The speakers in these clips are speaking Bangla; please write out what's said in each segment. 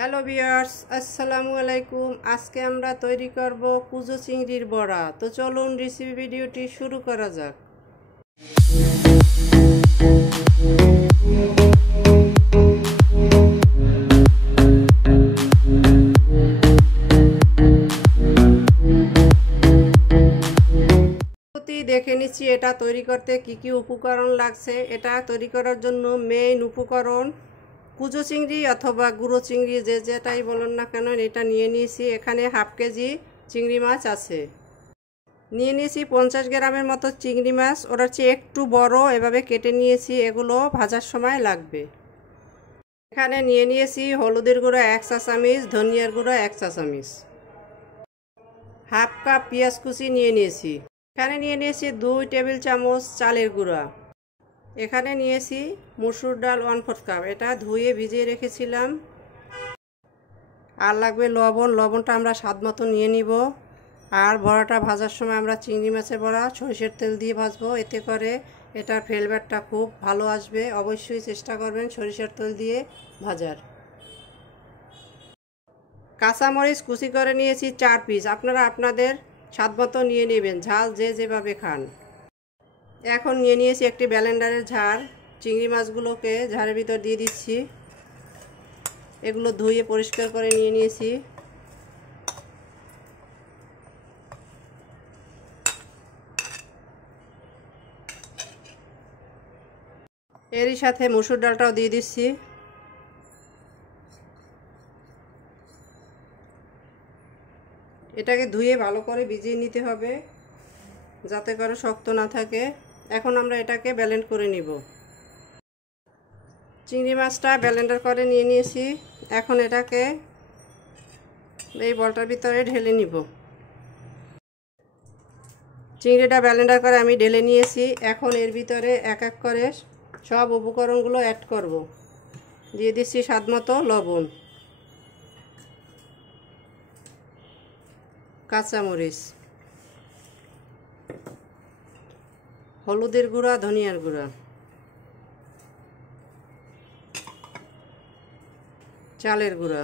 হ্যালো ভিউয়ার্স, আসসালামু আলাইকুম। আজকে আমরা তৈরি করব কুজো চিংড়ির বড়া। তো চলুন রেসিপি ভিডিওটি শুরু করা যাক। দেখে নিচ্ছি এটা তৈরি করতে কি কি উপকরণ লাগছে। এটা তৈরি করার জন্য মেইন উপকরণ কুজো চিংড়ি অথবা গুঁড়ো চিংড়ি, যেটাই বলেন না কেন, এটা নিয়ে নিয়েছি। এখানে হাফ কেজি চিংড়ি মাছ আছে। নিয়ে নিয়েছি 50 গ্রামের মতো চিংড়ি মাছ, ওটার চেয়ে একটু বড়, এভাবে কেটে নিয়েছি। এগুলো ভাজার সময় লাগবে। এখানে নিয়ে নিয়েছি হলুদের গুঁড়ো 1 চা চামচ, ধনিয়ার গুঁড়ো 1 চা চামচ, হাফ কাপ পেঁয়াজ কুচি নিয়ে নিয়েছি। এখানে নিয়ে নিয়েছি 2 টেবিল চামচ চালের গুঁড়া। এখানে নিয়েছি মসুর ডাল 1/4 কাপ, এটা ধুয়ে ভিজিয়ে রেখেছিলাম। আর লাগবে লবণ। লবণটা আমরা স্বাদ মতো নিয়ে নিব। আর বড়াটা ভাজার সময় আমরা চিংড়ি মাছের বড়া সরষের তেল দিয়ে ভাজবো, এতে করে এটার ফ্লেভারটা খুব ভালো আসবে। অবশ্যই চেষ্টা করবেন সরিষার তেল দিয়ে ভাজার। কাঁচামরিচ কুচি করে নিয়েছি 4 পিস, আপনারা আপনাদের স্বাদ মতো নিয়ে নেবেন, ঝাল যেভাবে খান। এখন নিয়ে নিয়েছি একটি ব্লেন্ডারের ঝাড়। চিংড়ি মাছগুলোকে ঝাড়ের ভিতর দিয়ে দিচ্ছি। এগুলো ধুয়ে পরিষ্কার করে নিয়ে নিয়েছি। এরই সাথে মসুর ডালটাও দিয়ে দিচ্ছি। এটাকে ধুয়ে ভালো করে ভিজিয়ে নিতে হবে, যাতে করে শক্ত না থাকে। এখন আমরা এটাকে ব্লেন্ড করে নিব। চিংড়ি মাছটা ব্লেন্ডার করে নিয়ে নিয়েছি। এখন এটাকে এই বলটার ভিতরে ঢেলে নিব। চিংড়িটা ব্লেন্ডার করে আমি ঢেলে নিয়েছি। এখন এর ভিতরে এক এক করে সব উপকরণগুলো অ্যাড করব। দিয়ে দিচ্ছি স্বাদ মতো লবণ, কাঁচামরিচ, হলুদের গুঁড়া, ধনিয়ার গুঁড়া, চালের গুঁড়া।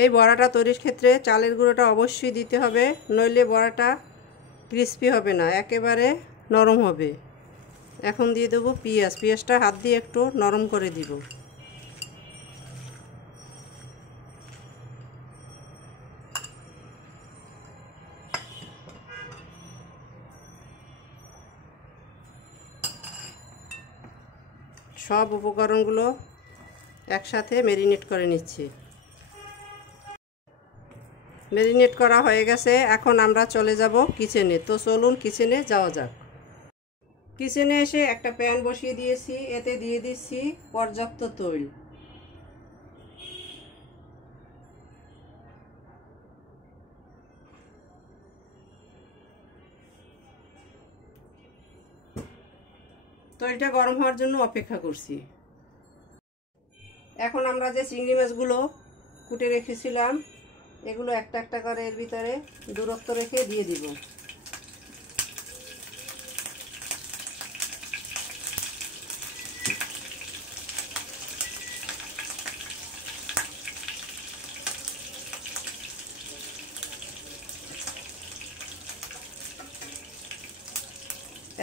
এই বড়াটা তৈরির ক্ষেত্রে চালের গুঁড়োটা অবশ্যই দিতে হবে, নইলে বড়াটা ক্রিস্পি হবে না, একেবারে নরম হবে। এখন দিয়ে দেবো পেঁয়াজ। পেঁয়াজটা হাত দিয়ে একটু নরম করে দিব। সব উপকরণগুলো একসাথে ম্যারিনেট করে নিচ্ছি। ম্যারিনেট করা হয়ে গেছে। এখন আমরা চলে যাব কিচেনে। তো চলুন কিচেনে যাওয়া যাক। কিচেনে এসে একটা প্যান বসিয়ে দিয়েছি, এতে দিয়ে দিচ্ছি পর্যাপ্ত তৈল। তৈলটা গরম হওয়ার জন্য অপেক্ষা করছি। এখন আমরা যে চিংড়ি মাছগুলো কুটে রেখেছিলাম, এগুলো একটা একটা করে এর ভিতরে দূরত্ব রেখে দিয়ে দিব।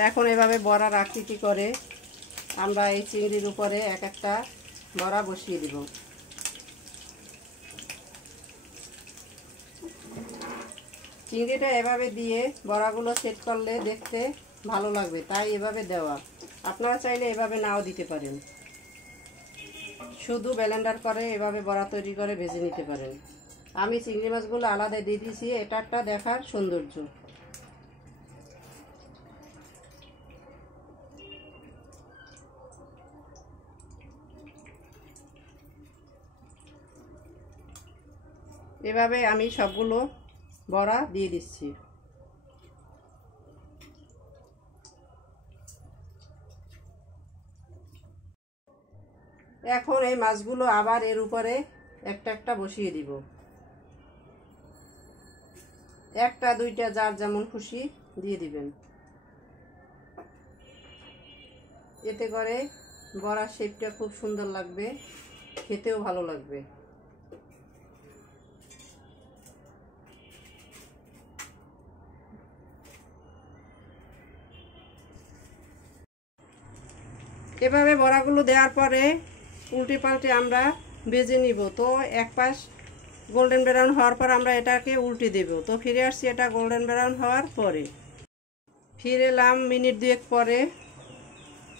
এখন এভাবে বড়ার আকৃতি করে আমরা এই চিংড়ির উপরে এক একটা বড়া বসিয়ে দিব। চিংড়িটা এভাবে দিয়ে বড়াগুলো সেট করলে দেখতে ভালো লাগবে, তাই এভাবে দেওয়া। আপনারা চাইলে এভাবে নাও দিতে পারেন, শুধু ব্লেন্ডার করে এভাবে বড়া তৈরি করে ভেজে নিতে পারেন। আমি চিংড়ি মাছগুলো আলাদা দিয়ে দিয়েছি, এটা একটা দেখার সৌন্দর্য। এভাবে আমি সবগুলো বড়া দিয়ে দিচ্ছি। এখন এই মাছগুলো আবার এর উপরে একটা একটা বসিয়ে দিব। একটা দুইটা যার যেমন খুশি দিয়ে দিবেন, এতে করে বড়ার শেপটা খুব সুন্দর লাগবে, খেতেও ভালো লাগবে। এভাবে বড়াগুলো দেওয়ার পরে উল্টে পাল্টে আমরা ভেজে নিব। তো এক পাশ গোল্ডেন ব্রাউন হওয়ার পর আমরা এটাকে উল্টে দেব। তো ফিরে আসছি এটা গোল্ডেন ব্রাউন হওয়ার পরে। ফিরে এলাম মিনিট দুয়েক পরে,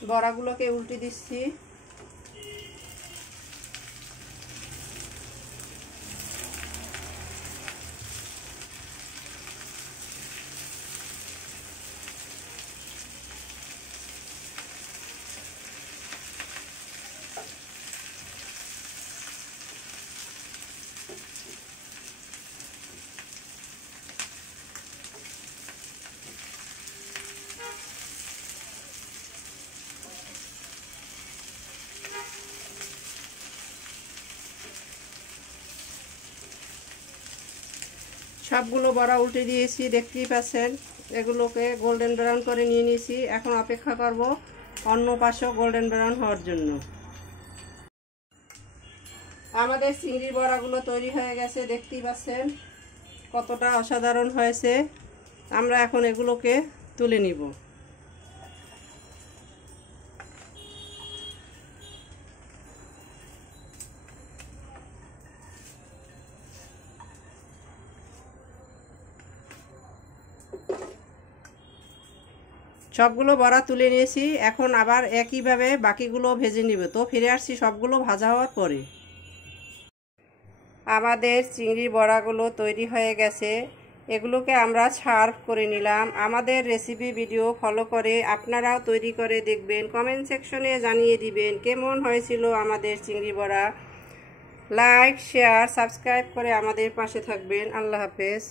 বড়াগুলোকে উল্টে দিচ্ছি। সবগুলো বড়া উল্টে দিয়েছি, দেখতেই পাচ্ছেন। এগুলোকে গোল্ডেন ব্রাউন করে নিয়ে নিয়েছি। এখন অপেক্ষা করব অন্য পাশেও গোল্ডেন ব্রাউন হওয়ার জন্য। আমাদের চিংড়ির বড়াগুলো তৈরি হয়ে গেছে, দেখতেই পাচ্ছেন কতটা অসাধারণ হয়েছে। আমরা এখন এগুলোকে তুলে নিব। সবগুলো বড়া তুলে নিয়েছি, এখন আবার একইভাবে বাকিগুলো ভেজে নিব। তো ফিরে আসছি সবগুলো ভাজা হওয়ার পরে। আমাদের চিংড়ির বড়াগুলো তৈরি হয়ে গেছে, এগুলোকে আমরা সার্ভ করে নিলাম। আমাদের রেসিপি ভিডিও ফলো করে আপনারাও তৈরি করে দেখবেন, কমেন্ট সেকশনে জানিয়ে দিবেন কেমন হয়েছিল আমাদের চিংড়ি বড়া। লাইক, শেয়ার, সাবস্ক্রাইব করে আমাদের পাশে থাকবেন। আল্লাহ হাফেজ।